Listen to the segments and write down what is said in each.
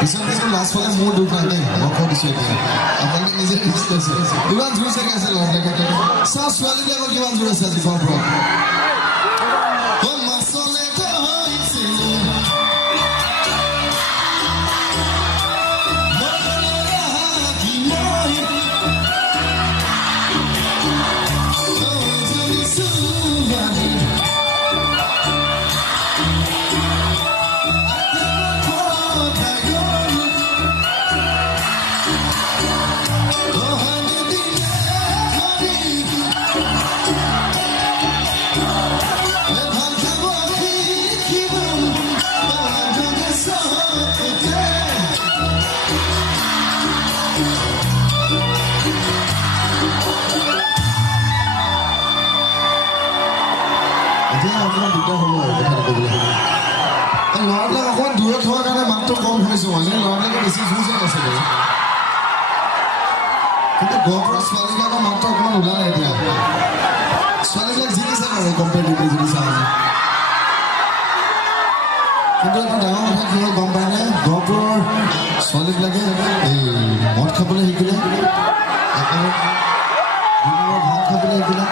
পিছত কিন্তু লাষ্ট ফালে মোৰ দুখ নাই দেই মই কৈ দিছোঁ এতিয়া আপোনালোকে নিজে ৰিস্ক লৈছে ইমান জোৰ চাগে আছে ল'ৰাবিলাকে চাওঁ ছোৱালীবিলাকৰ কিমান জোৰ আছে আজি ঘৰৰ পৰা এতিয়া অকণমান দিগদাৰ হ'ব আৰু কথাটো ক'বলৈ ল'ৰাবিলাক অকণমান দূৰত হোৱাৰ কাৰণে মাতটো কম শুনিছোঁ মানে ল'ৰাবিলাকে বেছি জোৰ যেন আছে বাৰু কিন্তু গহপুৰৰ ছোৱালীবিলাকৰ মাতটো অকণমান ওলাই এতিয়া ছোৱালীবিলাক জিকিছে বাৰু কম্পেয়াৰিভলি যদি চাওঁ কিন্তু এটা ডাঙৰ কথা কি হয় গম পায়নে গহপুৰৰ ছোৱালীবিলাকে এই মদ খাবলৈ শিকিলে ভাত খাবলৈ শিকিলে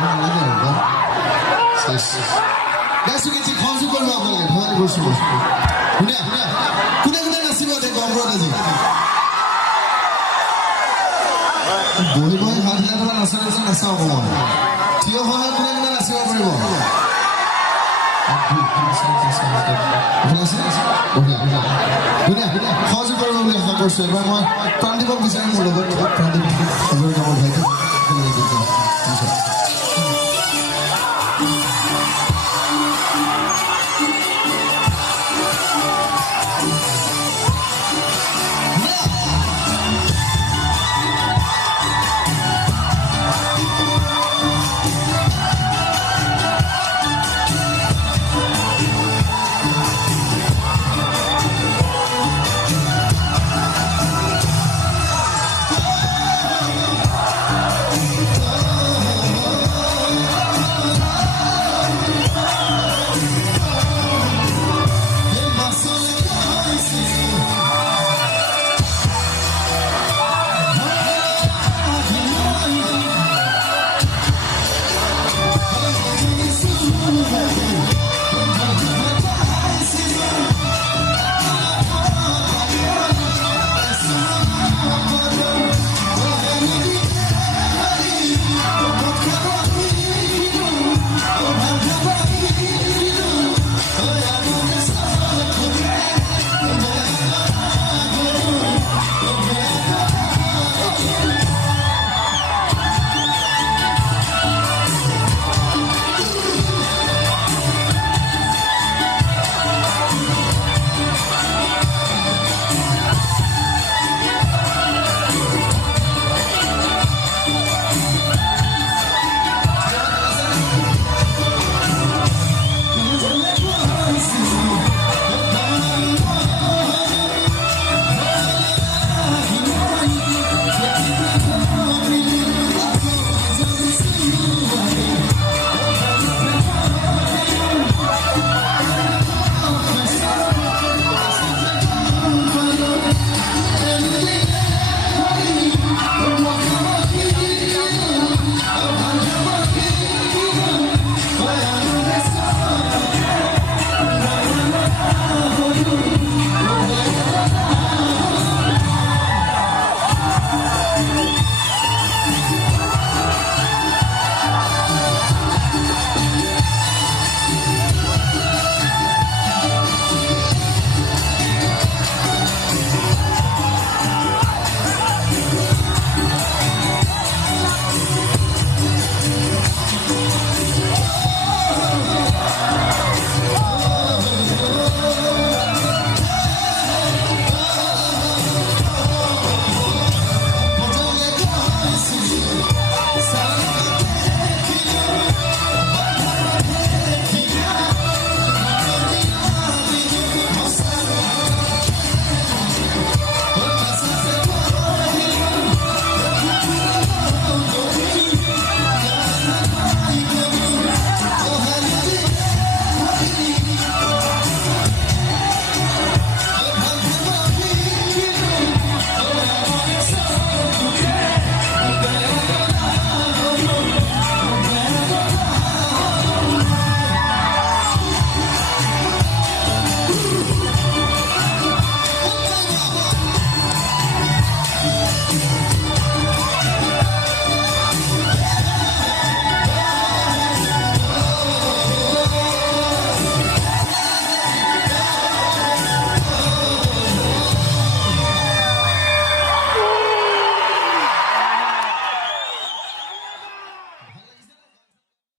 নালাগে আৰু গাইছোঁ কি সহযোগ কৰিব আপোনালোকে ধেমালি কৰিছোঁ শুনিয়া কোনে কোনে নাচিব এতিয়া গহপুৰত আজি বহি বহি হাত হিলাই থকা নাচা নাচা নাচাওঁ অকণমান থিয় হয় কোনে কোনে নাচিব পাৰিব সহযোগ কৰিব বুলি আশা কৰিছোঁ এবাৰ মই প্ৰাণদীপক বিচাৰিম মোৰ লগত প্ৰাণদীপ ভাইটি